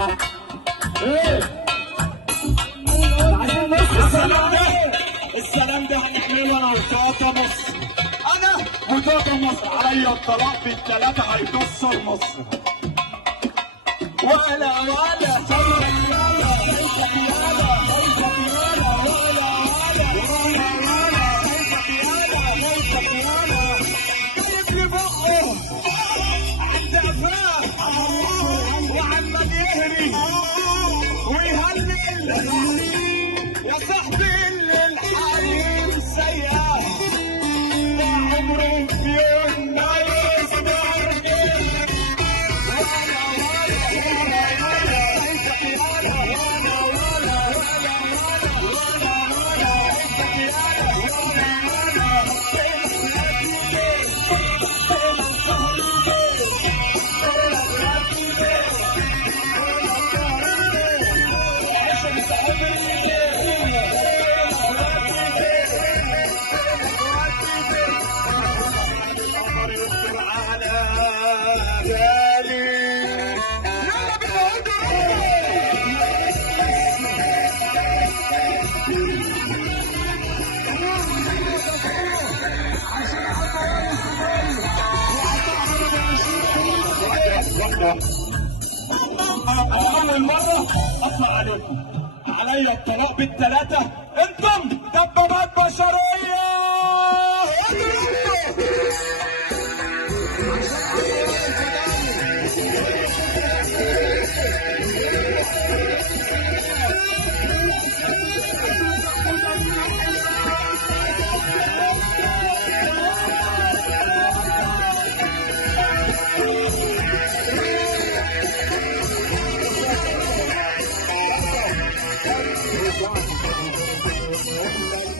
ايه عايزين نص السلام ده. السلام ده هنعمله انا وطاطا مصر. انا وطاطا مصر عليا الطلاق بالثلاثه هيكسر مصر. ولا صبرك يالا عيشك يالا عيشك يالا ولا عيشك يالا عيشك يالا. جايب لي بقه عند افراد وعمال يهري ويهلل. يا صاحبي اللي الحريم سيئة ده عمره في يوم ما يصبر. أنا أول مرة أطلع عليكم. عليا الطلاق بالثلاثة. أنتم دبابات بشرية.